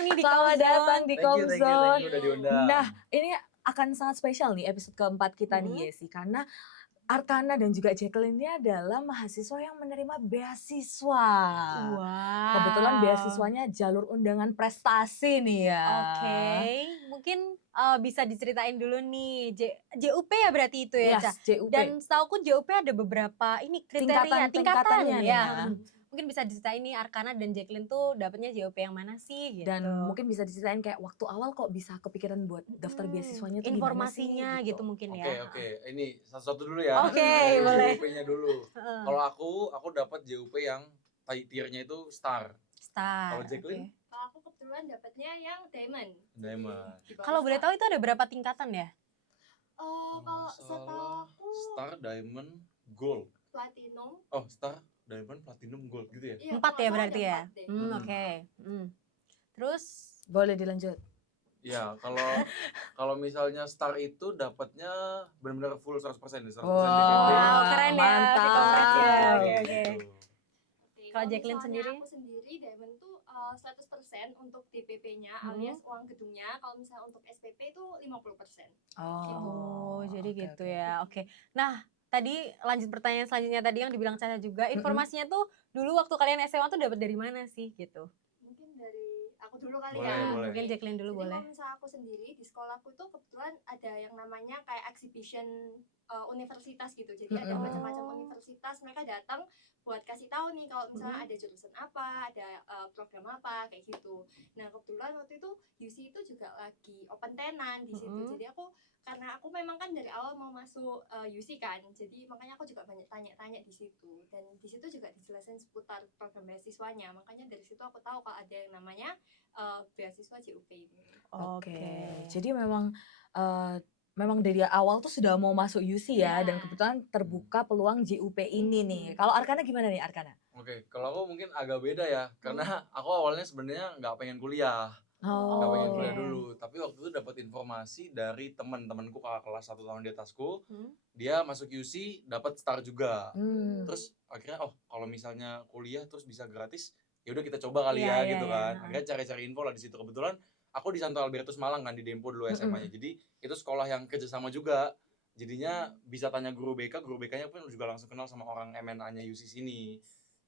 datang nih di Selamat datang Comzone. di Thank you Comzone. udah diundang. Nah, ini akan sangat spesial nih episode keempat kita nih Yesi, karena Arkana dan juga Jacqueline ini adalah mahasiswa yang menerima beasiswa. Wow. Kebetulan beasiswanya jalur undangan prestasi nih ya. Oke, mungkin bisa diceritain dulu nih JUP ya berarti itu ya, Ca? Yes, JUP. Dan setauku JUP ada beberapa ini kriteria, tingkatan Tingkatannya nih ya. ya. Mungkin bisa diceritain nih Arkana dan Jacqueline tuh dapetnya JUP yang mana sih gitu. Dan mungkin bisa diceritain kayak waktu awal kok bisa kepikiran buat daftar beasiswanya tuh informasinya gimana sih, gitu mungkin ya. Oke, ini satu-satu dulu ya. Oke, boleh. JUP-nya dulu. Kalau aku dapat JUP yang tiernya itu star. Star. Kalau Jacqueline? Kalau aku kebetulan dapatnya yang diamond. Diamond. Kalau boleh tahu itu ada berapa tingkatan ya? Kalau setahu star, diamond, gold. platinum. Oh, star, diamond, platinum, gold gitu ya? Iya, 4 ya kalau berarti ada ya? 4 deh. Oke. Terus Boleh dilanjut. Ya, kalau misalnya star itu dapatnya benar-benar full 100% nih, 100% Wow. DPP. wow, keren ya. Mantap. Congrats ya. Oke, Gitu. oke. Oke, Kalau Jacqueline misalnya sendiri? Aku sendiri diamond tuh 100% untuk DPP-nya alias uang gedungnya. Kalau misalnya untuk SPP itu 50%. Oh, jadi oke, gitu oke. ya. Oke. Nah, tadi lanjut pertanyaan selanjutnya tadi yang dibilang Caca juga, informasinya tuh dulu waktu kalian SMA tuh dapat dari mana sih gitu? Mungkin dari aku dulu kali Boleh, ya. boleh. Mungkin Jacqueline dulu Jadi boleh. kalau misalnya aku sendiri di sekolahku tuh kebetulan ada yang namanya kayak exhibition universitas gitu. Jadi ada macam-macam universitas, mereka datang buat kasih tahu nih kalau misalnya ada jurusan apa, ada program apa kayak gitu. Nah, kebetulan waktu itu UC itu juga lagi open tenan di situ. Jadi karena aku memang kan dari awal mau masuk UC kan. Jadi makanya aku juga banyak tanya-tanya di situ. Dan di situ juga dijelasin seputar program beasiswanya. Makanya dari situ aku tahu kalau ada yang namanya beasiswa JUP ini. Oke. Jadi memang dari awal tuh sudah mau masuk UC ya, dan kebetulan terbuka peluang JUP ini nih. Kalau Arkana gimana nih Arkana? Oke, kalau aku mungkin agak beda ya, karena aku awalnya sebenarnya nggak pengen kuliah. Nggak pengen kuliah dulu, tapi waktu itu dapat informasi dari teman-temanku kakak kelas 1 tahun di atasku, dia masuk UC dapat star juga. Terus akhirnya kalau misalnya kuliah terus bisa gratis, ya udah kita coba kali ya gitu kan. Akhirnya cari-cari info lah di situ. Kebetulan aku di Santo Albertus Malang kan, di Dempo dulu SMA-nya. Jadi itu sekolah yang kerjasama juga. Jadinya bisa tanya guru BK-nya pun juga langsung kenal sama orang MNA-nya UC sini.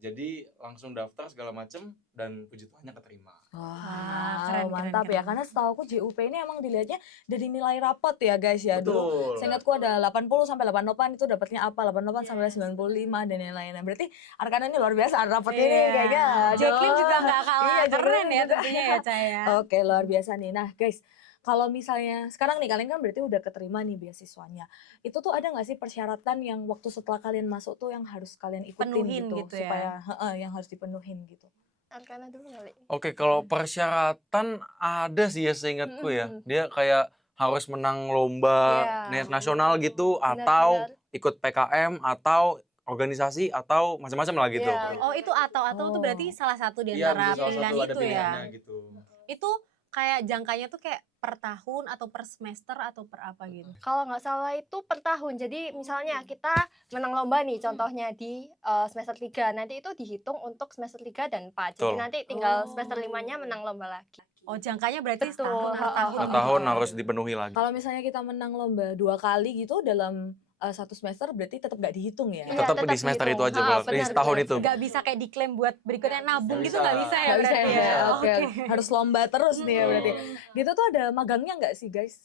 Jadi langsung daftar segala macem dan puji Tuhannya keterima. Wah, keren, mantap keren. ya. Karena setahu aku JUP ini emang dilihatnya dari nilai rapot ya guys ya. Dulu Betul. seingatku ada 80 sampai 88 itu dapatnya apa, 88 sampai 95 dan lain-lain. Berarti Arkana ini luar biasa rapot ini kayaknya. Jacqueline juga nggak kalah Iya, keren Jacqueline ya juga. tentunya ya, Ca ya. Oke, luar biasa nih. Nah guys, kalau misalnya sekarang nih kalian kan berarti udah keterima nih beasiswanya. Itu tuh ada nggak sih persyaratan yang waktu setelah kalian masuk tuh yang harus kalian ikutin Penuhin gitu, gitu ya? supaya yang harus dipenuhin gitu? Arkana dulu kali. Oke, kalau persyaratan ada sih ya seingatku ya. Dia kayak harus menang lomba nasional gitu, atau ikut PKM, atau organisasi, atau macam-macam lah gitu. Oh, itu atau tuh berarti salah satu di Iya, antara bisa salah pilihan satu ada itu ya. pilihannya gitu. Itu kayak jangkanya tuh kayak per tahun atau per semester atau per apa gitu? Kalau nggak salah itu per tahun. Jadi misalnya kita menang lomba nih contohnya di semester 3. Nanti itu dihitung untuk semester 3 dan 4. Jadi Betul. nanti tinggal semester 5-nya menang lomba lagi. Oh, jangkanya berarti Betul. setahun per tahun. Per tahun harus dipenuhi lagi. Kalau misalnya kita menang lomba 2 kali gitu dalam 1 semester berarti tetap nggak dihitung ya? Iya, Tetap di semester dihitung. itu aja, di setahun itu. Nggak bisa kayak diklaim buat berikutnya nabung Nggak gitu bisa. nggak bisa ya Nggak bisa berarti ya? ya? Oke. Harus lomba terus nih ya berarti. Gitu tuh ada magangnya nggak sih guys?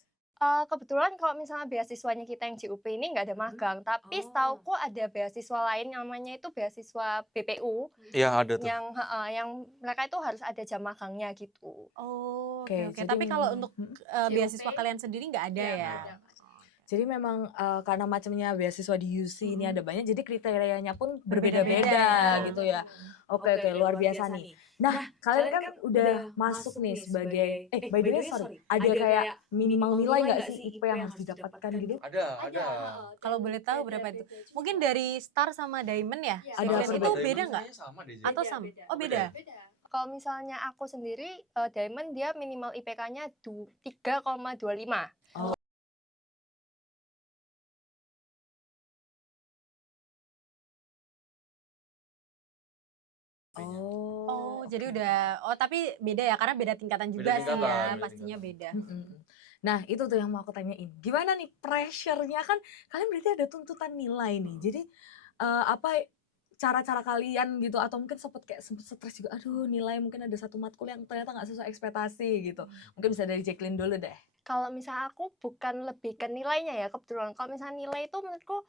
Kebetulan kalau misalnya beasiswanya kita yang JUP ini nggak ada magang, tapi setauku ada beasiswa lain namanya itu beasiswa BPU. Iya, ada tuh. Yang mereka itu harus ada jam magangnya gitu. Oh, Oke, oke. jadi Tapi kalau untuk beasiswa JUP, kalian sendiri nggak ada ya? Jadi memang karena macamnya beasiswa di UC ini ada banyak, jadi kriterianya pun berbeda-beda gitu ya. Oke, luar biasa nih. Nah, kalian kan udah masuk nih sebagai, by the way sorry, ada kayak minimal nilai nggak sih IP yang harus didapatkan gitu? Ada. Kalau boleh tahu berapa itu? Mungkin dari Star sama Diamond ya? Ada Jacqueline apa itu tuh? beda nggak? Sama deh, Atau sama? Oh, beda? Kalau misalnya aku sendiri, Diamond dia minimal IPK-nya 3,25. Oh, jadi udah tapi beda ya karena beda tingkatan juga sih tingkatan, ya, beda pastinya beda. Nah itu tuh yang mau aku tanyain, gimana nih pressure-nya, kan kalian berarti ada tuntutan nilai nih, jadi apa cara-cara kalian gitu, atau mungkin sempet stres juga, aduh nilai mungkin ada satu matkul yang ternyata nggak sesuai ekspektasi gitu, mungkin bisa dari Jacqueline dulu deh. Kalau misalnya aku bukan lebih ke nilainya ya kebetulan. Kalau misalnya nilai itu menurutku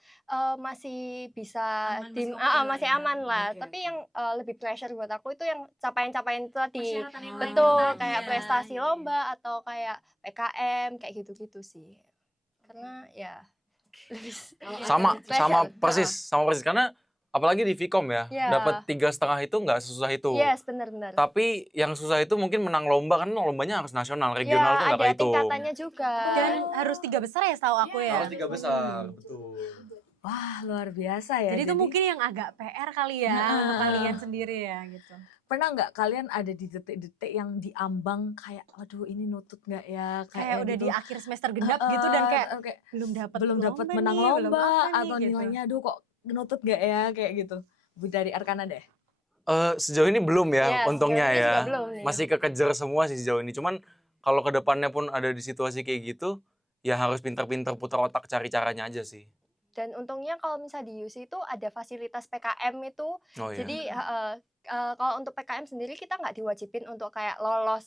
masih bisa Aman, masih oke lah masih ya. aman lah. Oke, Tapi oke. yang lebih pressure buat aku itu yang capaian-capaian itu tadi. Persyaratan yang lain Betul, tadi kayak ya. prestasi Iya. lomba atau kayak PKM kayak gitu-gitu sih. Karena ya lebih Sama pressure. sama persis karena apalagi di Vkom ya, Iya. dapat 3,5 itu nggak sesusah itu. Yes, benar-benar. Tapi yang susah itu mungkin menang lomba, karena lombanya harus nasional, regional tuh Ya, nggak ada kayak itu. tingkatannya juga. Dan harus 3 besar ya setahu aku ya. Harus 3 besar, betul. Wah luar biasa ya. Jadi itu mungkin yang agak PR kali ya untuk kalian sendiri ya gitu. Pernah nggak kalian ada di detik-detik yang diambang kayak, aduh ini nutut nggak ya, Kayak udah gitu. di akhir semester genap gitu dan kayak belum dapat menang nih, belum lomba apa nih, atau gitu. nilainya aduh kok nutut nggak ya kayak gitu. Bu dari Arkana deh. Sejauh ini belum ya, Yes, untungnya sejauh ini ya. juga belum nih. Masih kekejar semua sih sejauh ini. Cuman kalau ke depannya pun ada di situasi kayak gitu, ya harus pintar-pintar putar otak cari caranya aja sih. Dan untungnya kalau misalnya di UC itu ada fasilitas PKM itu. Oh iya. Jadi kalau untuk PKM sendiri kita nggak diwajibin untuk kayak lolos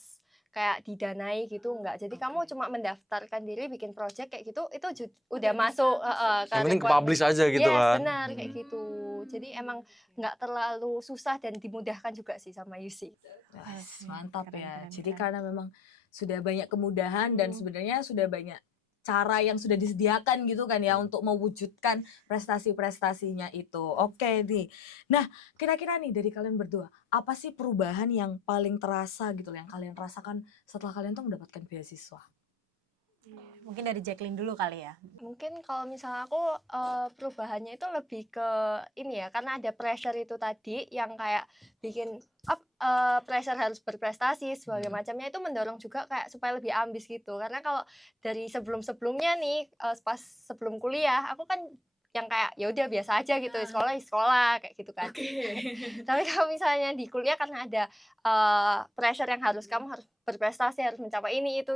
kayak didanai gitu nggak. Jadi kamu cuma mendaftarkan diri bikin project kayak gitu itu udah masuk Yang penting ke-publish aja gitu yes, kan. benar kayak gitu. Jadi emang nggak terlalu susah dan dimudahkan juga sih sama UC. Mantap ya. Keren, Jadi keren. karena memang sudah banyak kemudahan dan sebenarnya sudah banyak cara yang sudah disediakan gitu kan ya untuk mewujudkan prestasi-prestasinya itu. Oke nih. Nah, kira-kira nih dari kalian berdua, apa sih perubahan yang paling terasa gitu yang kalian rasakan setelah kalian tuh mendapatkan beasiswa? Mungkin dari Jacqueline dulu kali ya. Mungkin kalau misalnya aku perubahannya itu lebih ke ini ya, karena ada pressure itu tadi yang kayak bikin pressure harus berprestasi sebagai macamnya itu mendorong juga kayak supaya lebih ambis gitu. Karena kalau dari sebelum-sebelumnya nih pas sebelum kuliah aku kan yang kayak ya udah biasa aja gitu, sekolah kayak gitu kan. Tapi kalau misalnya di kuliah karena ada pressure yang kamu harus berprestasi, harus mencapai ini itu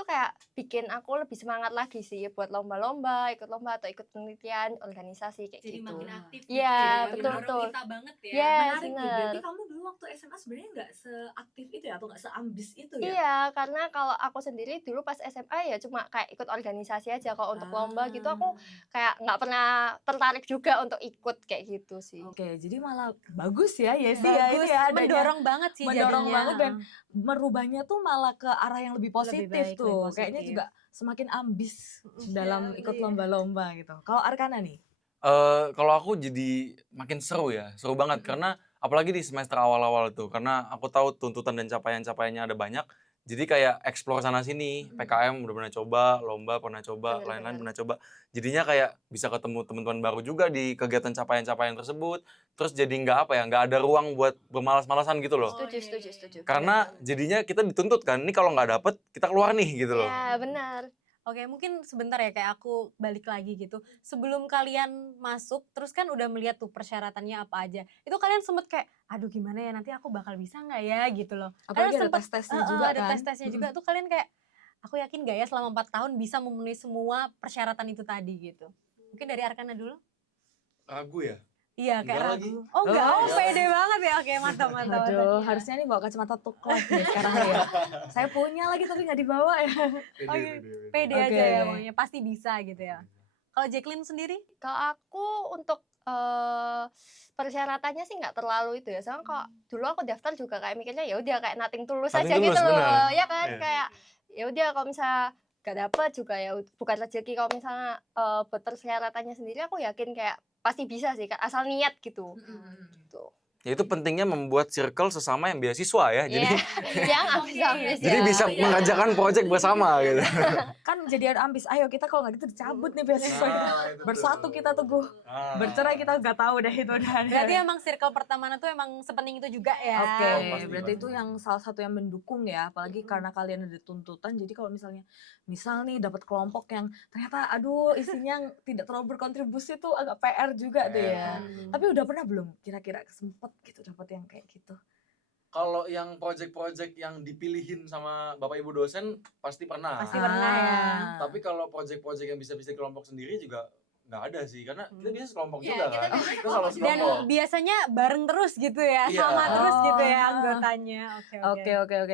kayak bikin aku lebih semangat lagi sih buat lomba-lomba, ikut lomba atau ikut penelitian organisasi kayak Jadi gitu. makin aktif Iya, gitu betul, mendorong betul. kita banget ya. Yes, Menarik nih, bener. berarti kamu dulu waktu SMA sebenarnya nggak seaktif itu ya atau nggak seambis itu ya? Iya, karena kalau aku sendiri dulu pas SMA ya cuma kayak ikut organisasi aja. Kalau untuk lomba gitu aku kayak nggak pernah tertarik juga untuk ikut kayak gitu sih. Oke, jadi malah bagus ya Yesi ya Bagus, ini ya adanya. mendorong banget sih Mendorong jadinya. banget dan merubahnya tuh malah ke arah yang lebih positif baik, tuh. lebih Kayaknya positif. juga semakin ambis dalam Iya, ikut iya. lomba-lomba gitu. Kalau Arkana nih? Kalau aku jadi makin seru ya, seru banget karena apalagi di semester awal-awal tuh, karena aku tahu tuntutan dan capaian-capaiannya ada banyak. Jadi kayak explore sana sini, PKM udah pernah coba, lomba pernah coba, Bener, lain-lain bener. pernah coba. Jadinya kayak bisa ketemu teman-teman baru juga di kegiatan capaian-capaian tersebut. Terus jadi nggak ada ruang buat bermalas-malasan gitu loh. Setuju. Karena jadinya kita dituntut kan, ini kalau nggak dapet kita keluar nih gitu loh. Iya, benar. Oke, mungkin sebentar ya kayak aku balik lagi gitu. Sebelum kalian masuk, terus kan udah melihat tuh persyaratannya apa aja. Itu kalian sempet kayak, aduh gimana ya nanti aku bakal bisa nggak ya gitu loh. Apalagi ada Sempet, tes-tesnya juga ada kan? tes-tesnya juga tuh kalian kayak, aku yakin gak ya selama 4 tahun bisa memenuhi semua persyaratan itu tadi gitu. Mungkin dari Arkana dulu? Ragu ya? Iya kayak Enggak ragu. lagi. Oh enggak, Oh, oh enggak pede banget ya. Oke, mantap. Aduh, harusnya nih bawa kacamata tuklas nih sekarang ya. Saya punya lagi tapi nggak dibawa ya. Pede Oke. aja ya pokoknya, pasti bisa gitu ya. Kalau Jacqueline sendiri? Kalau aku untuk persyaratannya sih nggak terlalu itu ya. Soalnya kalau dulu aku daftar juga kayak mikirnya ya udah kayak nothing tulus Nothing aja gitu tulus, loh. benar. Ya kan Iya. kayak ya udah kalau misalnya gak dapet juga ya bukan rezeki. Kalau misalnya buat persyaratannya sendiri aku yakin kayak pasti bisa sih asal niat gitu. Gitu. Ya itu pentingnya membuat circle sesama yang beasiswa ya. Jadi Yang ambis-ambis jadi ya. bisa mengerjakan project bersama gitu. Kan jadi ambis, ayo kita kalau nggak gitu dicabut nih beasiswanya. Bersatu kita teguh, bercerai kita nggak tahu deh itu udah. Berarti emang circle pertemanan tuh emang sepenting itu juga ya. Oke, pasti, berarti pasti. itu yang salah satu yang mendukung ya, apalagi karena kalian ada tuntutan. Jadi kalau misalnya, misal nih dapat kelompok yang ternyata aduh isinya tidak terlalu berkontribusi tuh agak PR juga tuh ya. Tapi udah pernah belum kira-kira kesempet gitu dapat yang kayak gitu? Kalau yang project-project yang dipilihin sama Bapak Ibu dosen pasti pernah. Pasti pernah ya. Tapi kalau project-project yang bisa kelompok sendiri juga nggak ada sih, karena kita bisa sekelompok Iya, juga kita kan. biasanya Kita selalu kelompok Dan sekelompok. biasanya bareng terus gitu ya, Iya. sama terus gitu ya Oh. anggotanya. Oke.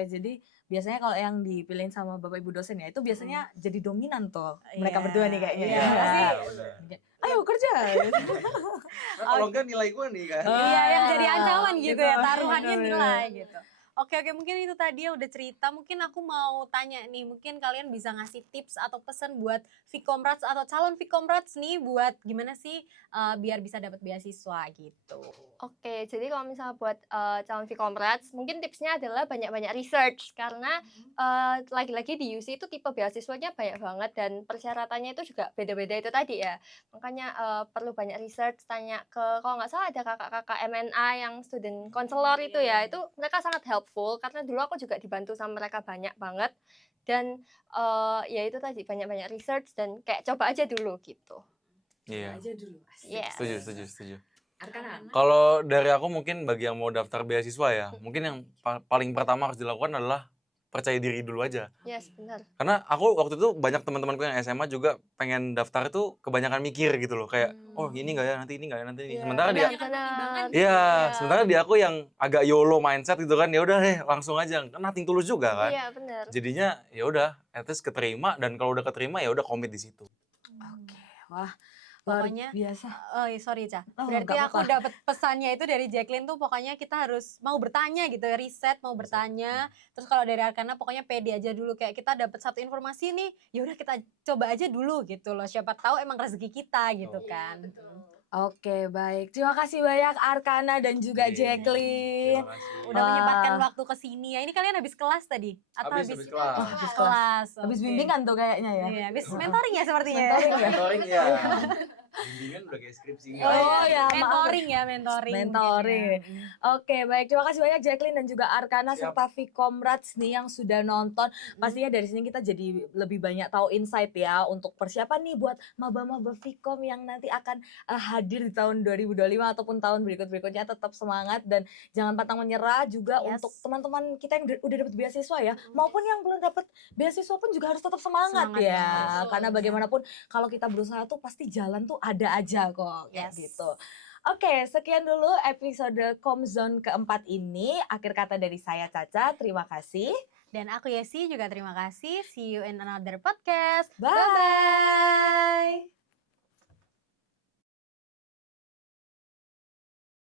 Jadi biasanya kalau yang dipilihin sama Bapak Ibu dosen ya itu biasanya jadi dominan tuh mereka Iya. berdua nih kayaknya. Iya, ya. pasti. Bener. Ayo kerja. Nah, kalau enggak nilai gue nih kan. Iya, yang jadi ancaman gitu ya, gitu. taruhannya Bener-bener. nilai gitu. Oke, mungkin itu tadi ya udah cerita. Mungkin aku mau tanya nih, mungkin kalian bisa ngasih tips atau pesan buat Vkomrats atau calon Vkomrats nih buat gimana sih biar bisa dapat beasiswa gitu. Oke, jadi kalau misalnya buat calon Vkomrats, mungkin tipsnya adalah banyak-banyak research karena lagi-lagi di UC itu tipe beasiswanya banyak banget dan persyaratannya itu juga beda-beda itu tadi ya. Makanya perlu banyak research, tanya ke kalau nggak salah ada kakak-kakak MNA yang student counselor itu ya, itu mereka sangat helpful karena dulu aku juga dibantu sama mereka banyak banget dan ya itu tadi banyak-banyak research dan kayak coba aja dulu gitu. Iya. Aja dulu. Asik. Yes. Setuju. Arkana. Kalau dari aku mungkin bagi yang mau daftar beasiswa ya, mungkin yang paling pertama harus dilakukan adalah percaya diri dulu aja. Yes, benar. Karena aku waktu itu banyak teman-temanku yang SMA juga pengen daftar itu kebanyakan mikir gitu loh, kayak oh ini nggak ya nanti ini nggak ya nanti ini. Iya, Sementara dia benar. Iya, sementara di aku yang agak YOLO mindset gitu kan, ya udah deh langsung aja, kan nothing tulus juga kan. Iya, benar. Jadinya ya udah, at least keterima dan kalau udah keterima ya udah komit di situ. Oke. Wah, luar Pokoknya biasa. Oh, sorry Ca. Oh, Berarti nggak aku apa-apa. dapat pesannya itu dari Jacqueline tuh pokoknya kita harus mau bertanya gitu ya, riset mau bertanya. Terus kalau dari Arkana pokoknya pede aja dulu, kayak kita dapat satu informasi nih, ya udah kita coba aja dulu gitu loh. Siapa tahu emang rezeki kita gitu kan. Oke, baik. Terima kasih banyak Arkana dan juga Iya. Jacqueline. Terima kasih. Udah Wah. menyempatkan waktu ke sini ya. Ini kalian habis kelas tadi atau Habis kelas. Oh, habis kelas. kelas? Habis oke. bimbingan tuh kayaknya ya. Iya, habis mentoring ya sepertinya. Mentoring ya. Mentoring ya. Bimbingan udah kayak skripsi Oh, ya, maaf. mentoring ya, mentoring. Mentoring. mungkin ya. Oke, baik. Terima kasih banyak Jacqueline dan juga Arkana Siap. serta Vkomrats nih yang sudah nonton. Pastinya dari sini kita jadi lebih banyak tahu insight ya untuk persiapan nih buat maba-maba Vkom yang nanti akan hadir di tahun 2025 ataupun tahun berikut-berikutnya. Tetap semangat dan jangan pantang menyerah juga Yes. untuk teman-teman kita yang udah dapat beasiswa ya, maupun yang belum dapat beasiswa pun juga harus tetap semangat, Semangat ya. banget. Karena bagaimanapun kalau kita berusaha tuh pasti jalan tuh ada aja kok kayak Yes. gitu. Oke, sekian dulu episode Komzone keempat ini. Akhir kata dari saya Caca, terima kasih. Dan aku Yesi juga terima kasih. See you in another podcast. Bye.